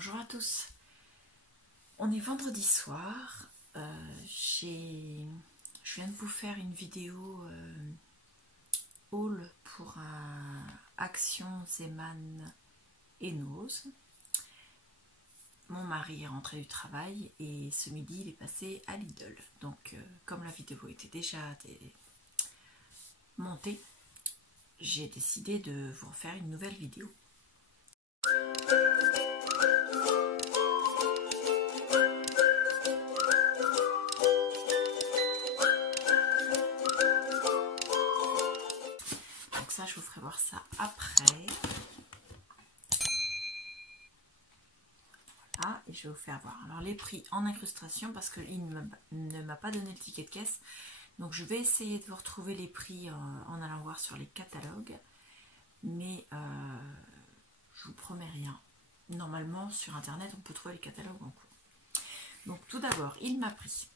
Bonjour à tous. On est vendredi soir. Je viens de vous faire une vidéo haul pour un Action Zeman Enoz. Mon mari est rentré du travail et ce midi il est passé à Lidl. Donc comme la vidéo était déjà montée, j'ai décidé de vous refaire une nouvelle vidéo. Donc ça, je vous ferai voir ça après. Voilà, et je vais vous faire voir. Alors les prix en incrustation, parce qu'il ne m'a pas donné le ticket de caisse. Donc je vais essayer de vous retrouver les prix en allant voir sur les catalogues. Mais je vous promets rien. Normalement, sur internet, on peut trouver les catalogues en cours. Donc tout d'abord, il m'a pris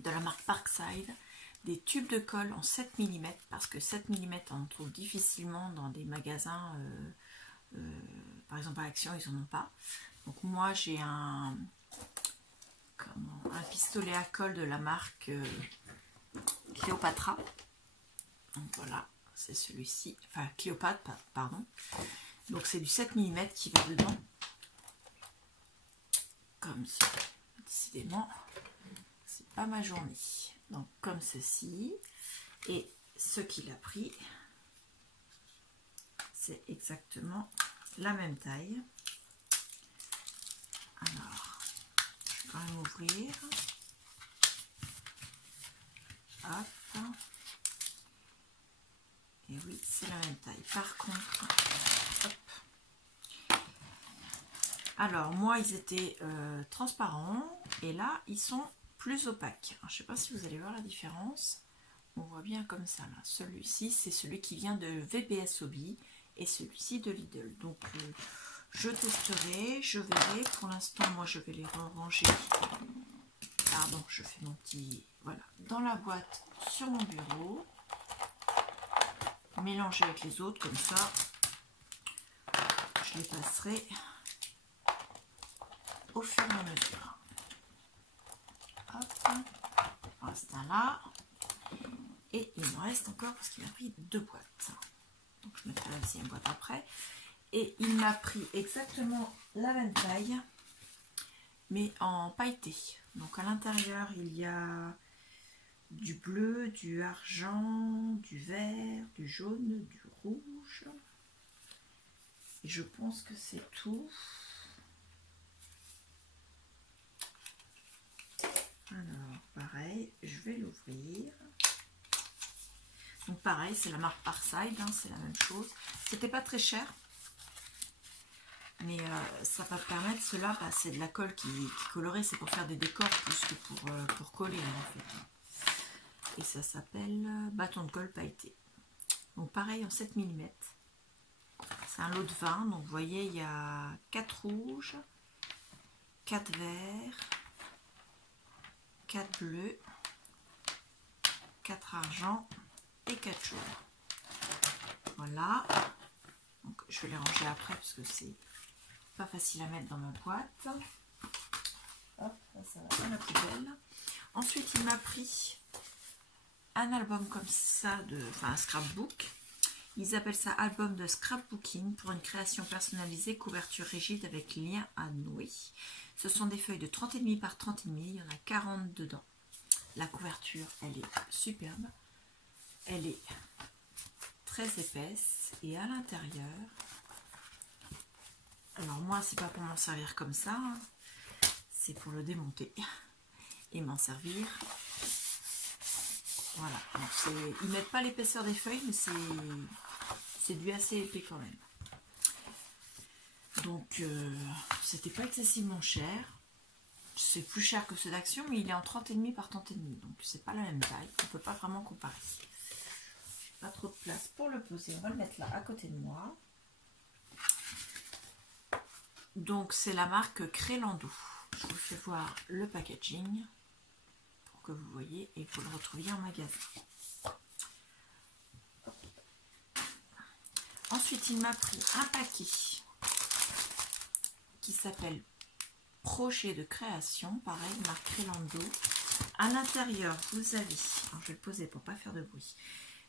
de la marque Parkside des tubes de colle en 7 mm, parce que 7 mm on trouve difficilement dans des magasins, par exemple à Action, ils n'en ont pas. Donc moi j'ai un pistolet à colle de la marque Cléopatra. Donc voilà, c'est celui-ci, enfin Cléopâtre, pardon. Donc c'est du 7 mm qui va dedans, comme ça. Décidément, c'est pas ma journée. Donc comme ceci, et ce qu'il a pris, c'est exactement la même taille. Alors, je vais quand même ouvrir. Hop. Et oui, c'est la même taille. Par contre, hop. Alors moi, ils étaient transparents, et là, ils sont plus opaques. Alors, je ne sais pas si vous allez voir la différence. On voit bien comme ça là. Celui-ci, c'est celui qui vient de VBS Hobby et celui-ci de Lidl. Donc je testerai, je verrai. Pour l'instant, moi je vais les ranger. Pardon, je fais mon petit, voilà, dans la boîte sur mon bureau. Mélanger avec les autres comme ça. Je les passerai au fur et à mesure. Hop, il reste un là. Et il me reste encore parce qu'il a pris 2 boîtes. Donc je mettrai la deuxième boîte après. Et il m'a pris exactement la même taille, mais en pailleté. Donc à l'intérieur, il y a du bleu, du argent, du vert, du jaune, du rouge. Et je pense que c'est tout. Alors, pareil, je vais l'ouvrir. Donc pareil, c'est la marque Parkside, hein, c'est la même chose. C'était pas très cher. Mais ça va permettre, cela, bah, c'est de la colle qui colorait, c'est pour faire des décors plus que pour coller en fait. Et ça s'appelle bâton de colle pailleté. Donc pareil en 7 mm. C'est un lot de 20, donc vous voyez, il y a 4 rouges, 4 verts, 4 bleus, 4 argent et 4 jaunes. Voilà. Donc je vais les ranger après parce que c'est pas facile à mettre dans ma boîte. Hop, ça va dans la poubelle. Ensuite, il m'a pris un album comme ça, un scrapbook. Ils appellent ça album de scrapbooking pour une création personnalisée, couverture rigide avec lien à nouer. Ce sont des feuilles de 30,5 par 30,5. Il y en a 40 dedans. La couverture, elle est superbe. Elle est très épaisse et à l'intérieur, alors moi c'est pas pour m'en servir comme ça, hein. C'est pour le démonter et m'en servir. Voilà, ils mettent pas l'épaisseur des feuilles, mais c'est du assez épais quand même. Donc c'était pas excessivement cher. C'est plus cher que ceux d'Action, mais il est en 30,5 par 30,5, donc c'est pas la même taille, on peut pas vraiment comparer. Pas trop de place pour le poser, on va le mettre là à côté de moi. Donc c'est la marque Crélandou. Je vous fais voir le packaging pour que vous voyez et que vous le retrouviez en magasin. Ensuite il m'a pris un paquet qui s'appelle Projet de création, pareil, marque Relando. À l'intérieur, vous avez, alors je vais le poser pour ne pas faire de bruit.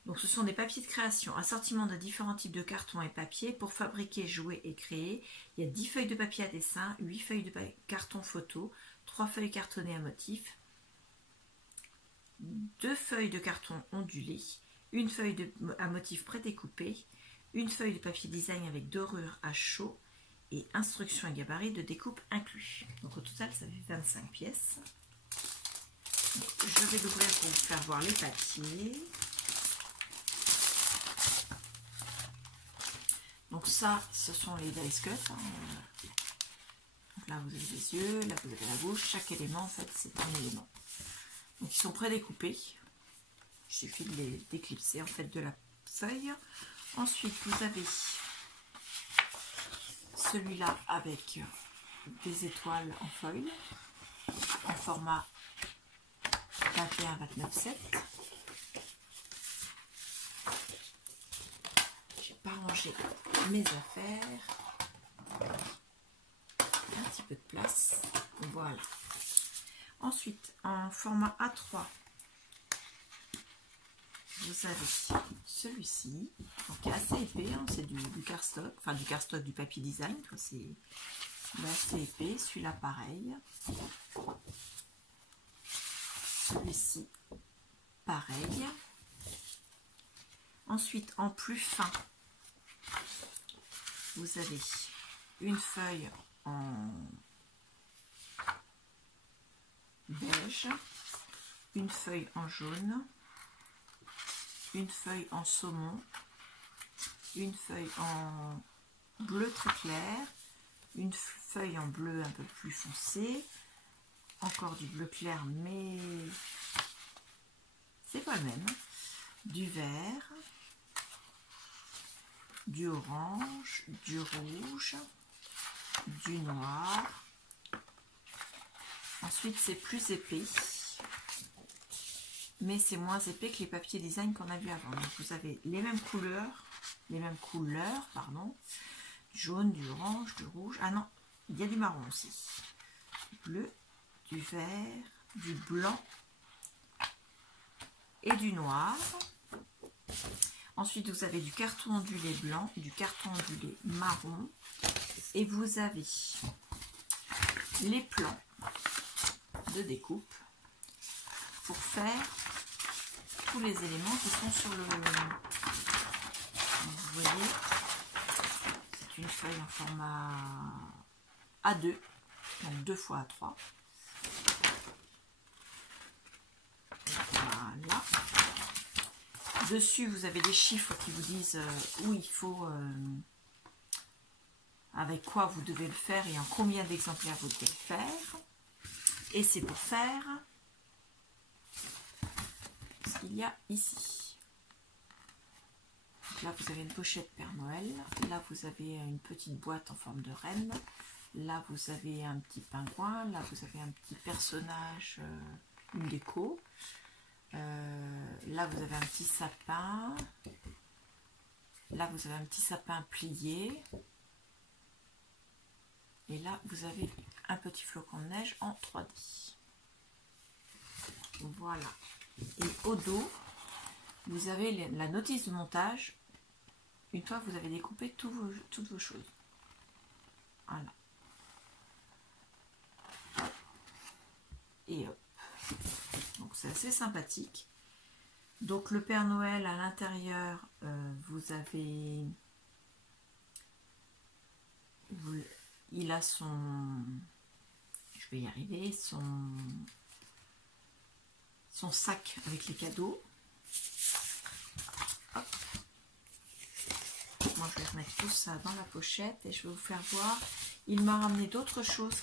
Donc ce sont des papiers de création, assortiment de différents types de cartons et papiers pour fabriquer, jouer et créer. Il y a 10 feuilles de papier à dessin, 8 feuilles de carton photo, 3 feuilles cartonnées à motif, 2 feuilles de carton ondulé, une feuille à motif prédécoupé, une feuille de papier design avec dorure à chaud et instructions et gabarits de découpe inclus. Donc au total ça fait 25 pièces. Donc, je vais l'ouvrir pour vous faire voir les papiers. Donc ça, ce sont les dice cuts. Hein. Donc là vous avez les yeux, là vous avez la bouche. Chaque élément en fait c'est un élément. Donc ils sont prédécoupés. Il suffit de les déclipser en fait de la feuille. Ensuite vous avez celui-là avec des étoiles en foil en format 21-29-7. J'ai pas rangé mes affaires. Un petit peu de place. Voilà. Ensuite, en format A3, vous avez celui-ci, qui est assez épais, hein, c'est du cardstock, enfin du cardstock du papier design, c'est assez épais. Celui-là, pareil. Celui-ci, pareil. Ensuite, en plus fin, vous avez une feuille en beige, une feuille en jaune, une feuille en saumon, une feuille en bleu très clair, une feuille en bleu un peu plus foncé, encore du bleu clair mais c'est pas le même, du vert, du orange, du rouge, du noir. Ensuite c'est plus épais, mais c'est moins épais que les papiers design qu'on a vu avant. Donc vous avez les mêmes couleurs, pardon, du jaune, du orange, du rouge. Ah non, il y a du marron aussi. Du bleu, du vert, du blanc et du noir. Ensuite, vous avez du carton ondulé blanc, du carton ondulé marron. Et vous avez les plans de découpe pour faire tous les éléments qui sont sur le... Vous voyez, c'est une feuille en format A2, donc 2 x A3. Voilà. Dessus, vous avez des chiffres qui vous disent où il faut, avec quoi vous devez le faire et en combien d'exemplaires vous devez le faire. Et c'est pour faire ce qu'il y a ici. Donc là, vous avez une pochette Père Noël. Là, vous avez une petite boîte en forme de reine. Là, vous avez un petit pingouin. Là, vous avez un petit personnage, une déco. Là, vous avez un petit sapin. Là, vous avez un petit sapin plié. Et là, vous avez un petit flocon de neige en 3D. Voilà. Et au dos, vous avez la notice de montage une fois que vous avez découpé toutes vos choses. Voilà. Et hop. Donc c'est assez sympathique. Donc le Père Noël à l'intérieur, vous avez... il a son... Je vais y arriver. Son sac avec les cadeaux. Hop. Moi je vais remettre tout ça dans la pochette et je vais vous faire voir. Il m'a ramené d'autres choses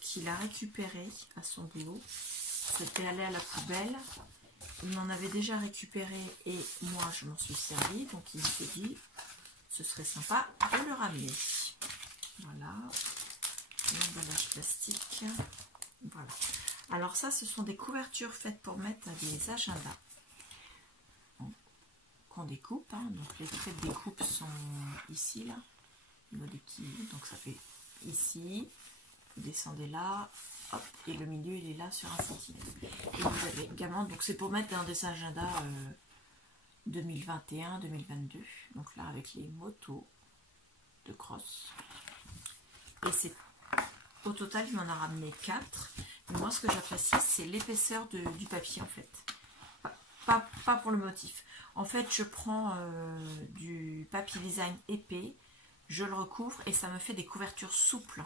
qu'il a récupérées à son boulot. C'était allé à la poubelle. Il m'en avait déjà récupéré et moi je m'en suis servi. Donc il s'est dit ce serait sympa de le ramener. Voilà. L'emballage plastique. Voilà. Alors ça, ce sont des couvertures faites pour mettre à des agendas qu'on découpe. Hein. Donc les traits de découpe sont ici, là, au niveau des petits. Donc ça fait ici, vous descendez là, hop, et le milieu il est là sur 1 cm. Et vous avez également, donc c'est pour mettre dans des agendas 2021-2022, donc là avec les motos de cross. Et c'est au total, il m'en a ramené 4. Mais moi, ce que j'apprécie, c'est l'épaisseur du papier, en fait. Pas pour le motif. En fait, je prends du papier design épais, je le recouvre et ça me fait des couvertures souples.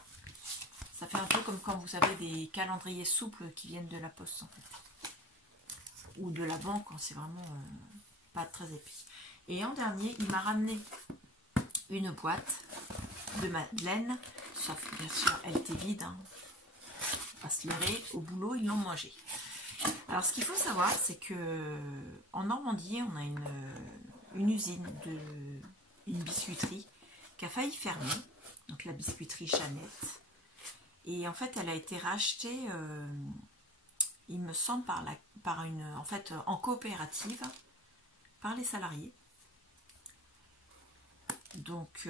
Ça fait un peu comme quand vous avez des calendriers souples qui viennent de la poste, en fait. Ou de la banque, quand c'est vraiment pas très épais. Et en dernier, il m'a ramené une boîte de madeleine, sauf bien sûr elle était vide, hein. À se leurrer, au boulot ils l'ont mangé. Alors ce qu'il faut savoir, c'est que en Normandie on a une usine une biscuiterie qui a failli fermer, donc la biscuiterie Jeannette, et en fait elle a été rachetée il me semble en coopérative par les salariés. Donc,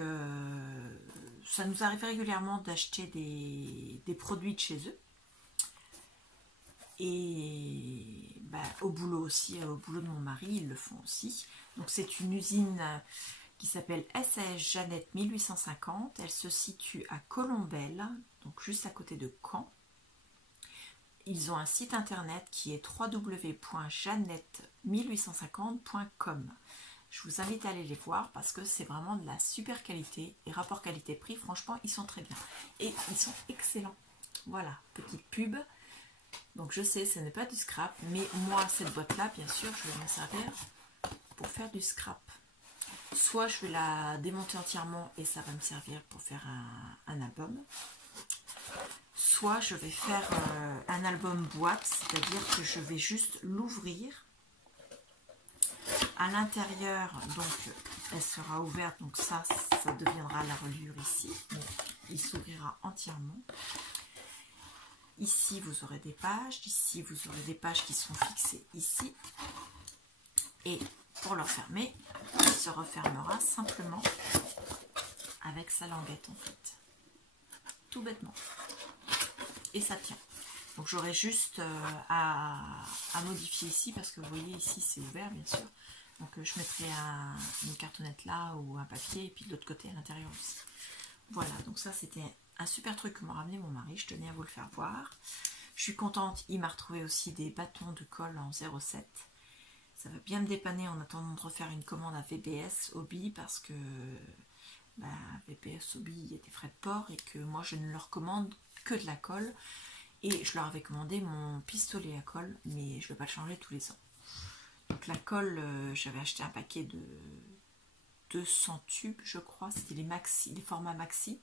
ça nous arrive régulièrement d'acheter des produits de chez eux. Et au boulot aussi, au boulot de mon mari, ils le font aussi. Donc, c'est une usine qui s'appelle SAS Jeannette 1850. Elle se situe à Colombelles, donc juste à côté de Caen. Ils ont un site internet qui est www.jeannette1850.com. Je vous invite à aller les voir parce que c'est vraiment de la super qualité et rapport qualité-prix, franchement, ils sont très bien. Et ils sont excellents. Voilà, petite pub. Donc je sais, ce n'est pas du scrap, mais moi, cette boîte-là, bien sûr, je vais m'en servir pour faire du scrap. Soit je vais la démonter entièrement et ça va me servir pour faire un album. Soit je vais faire un album boîte, c'est-à-dire que je vais juste l'ouvrir. À l'intérieur, donc, elle sera ouverte, donc ça deviendra la reliure ici. Donc, il s'ouvrira entièrement. Ici, vous aurez des pages. Ici, vous aurez des pages qui sont fixées ici. Et pour le refermer, il se refermera simplement avec sa languette, en fait. Tout bêtement. Et ça tient. Donc, j'aurai juste à modifier ici, parce que vous voyez, ici, c'est ouvert, bien sûr. Donc je mettrai une cartonnette là ou un papier et puis de l'autre côté à l'intérieur aussi. Voilà, donc ça c'était un super truc que m'a ramené mon mari, je tenais à vous le faire voir. Je suis contente, il m'a retrouvé aussi des bâtons de colle en 0,7. Ça va bien me dépanner en attendant de refaire une commande à VBS Hobby parce que VBS Hobby il y a des frais de port et que moi je ne leur commande que de la colle. Et je leur avais commandé mon pistolet à colle, mais je ne vais pas le changer tous les ans. Donc la colle, j'avais acheté un paquet de 200 tubes, je crois. C'était les formats maxi.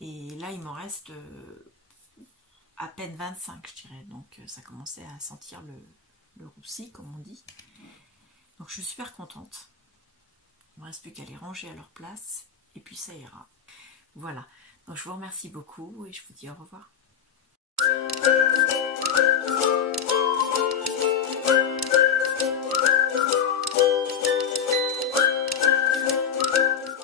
Et là, il m'en reste à peine 25, je dirais. Donc ça commençait à sentir le roussi, comme on dit. Donc je suis super contente. Il ne me reste plus qu'à les ranger à leur place. Et puis ça ira. Voilà. Donc je vous remercie beaucoup et je vous dis au revoir.